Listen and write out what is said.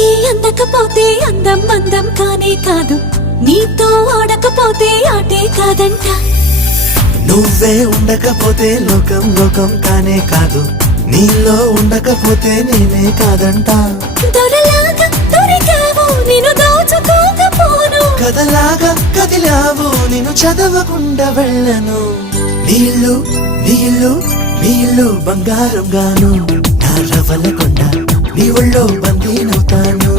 నీకే అందకపోతే అందం అందం కానే కాదు, నీతో ఆడకపోతే ఆటే కాదంట. నువ్వే ఉండకపోతే లోకం లోకం కానే కాదు, నీలో ఉండకపోతే నేనే కాదంట. దొరలాగా దొరికావు నిన్ను దోచుకోకపోను, కథలాగా కదిలావు నిన్ను చదవకుండా వెళ్ళను. నీళ్ళు నీళ్ళు నీళ్ళు బంగారం గాను, నా రవల కొండ నీ ఒళ్ళో బందీనవుతాను.